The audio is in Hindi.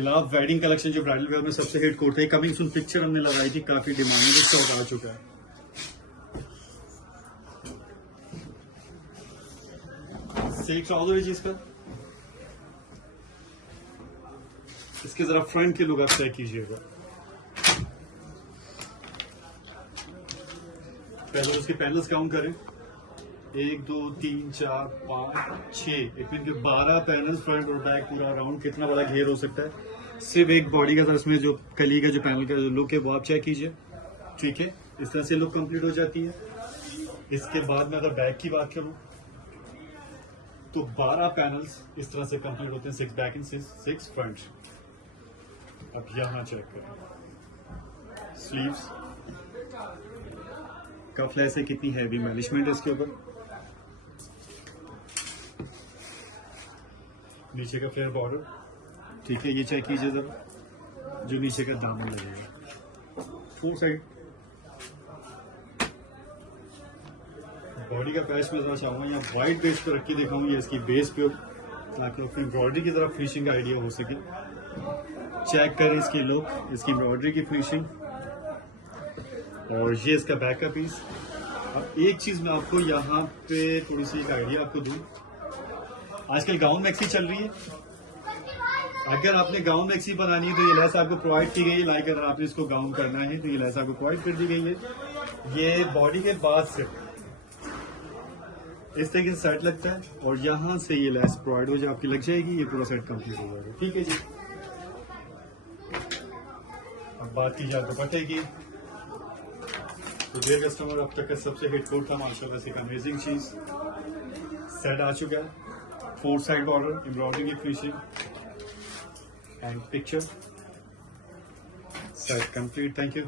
लाभ वेडिंग कलेक्शन जो ब्राइडल वेयर में सबसे हिट कोट है, कमिंग सुन पिक्चर हमने लगाई थी, काफी डिमांडेड स्टॉक आ चुका है। सिल्क ट्राउजर है जी इसका। इसके जरा फ्रंट के लुक आप चेक कीजिएगा। पहले उसके पैनल्स काउंट करें, 1 2 3 4 5 6, इतने के 12 पैनल फ्रंट और बैक पूरा राउंड। कितना बड़ा घेर हो सकता है। सिर्फ एक बॉडी का था, इसमें जो कली का जो पैनल का जो लुक है वो आप चेक कीजिए। ठीक है, इस तरह से लुक कंप्लीट हो जाती है। इसके बाद में अगर बैक की बात करूं तो 12 पैनल्स इस तरह से कंप्लीट होते हैं, 6 बैक एंड 6 फ्रंट। अब यहां चेक करें, स्लीव्स कफ लेस है, कितनी हैवी मैनेजमेंट है इसके ऊपर। नीचे का फ्लेयर बॉर्डर, ठीक है, ये चेक कीजिए जरा, जो नीचे का दामन लगेगा। 4 साइड बॉडी का पैच मैं चाहूंगा यहाँ व्हाइट बेस पर रख के दिखाऊंगी, इसकी बेस पे ताकि अपनी एम्ब्रॉयडरी की तरफ फिनिशिंग का आइडिया हो सके। चेक करें इसकी लुक, इसकी एम्ब्रॉयडरी की फिनिशिंग, और ये इसका बैक का पीस। अब एक चीज मैं आपको यहाँ पे थोड़ी सी एक आइडिया आपको दूं, आजकल गाउन मैक्सी चल रही है। अगर आपने गाउन मैक्सी बनानी है तो ये लेस आपको प्रोवाइड की गई है। लाइक अगर आपने इसको गाउन करना है तो ये लेस आपको प्रोवाइड कर दी गई है। ये बॉडी के बाद से इस तरीके से सेट लगता है और यहाँ से ये लेस प्रोवाइड हो जाए, आपकी लग जाएगी, ये पूरा सेट कंप्लीट हो जाएगा। ठीक है जी। अब बात की जाए दुपट्टे की, तो डियर कस्टमर, अब तक का सबसे हिट कोट था माशाल्लाह से एक अमेजिंग चीज सेट आ चुका है। 4 साइड बॉर्डर, एम्ब्रॉयडरी की finishing and picture set complete. Thank you.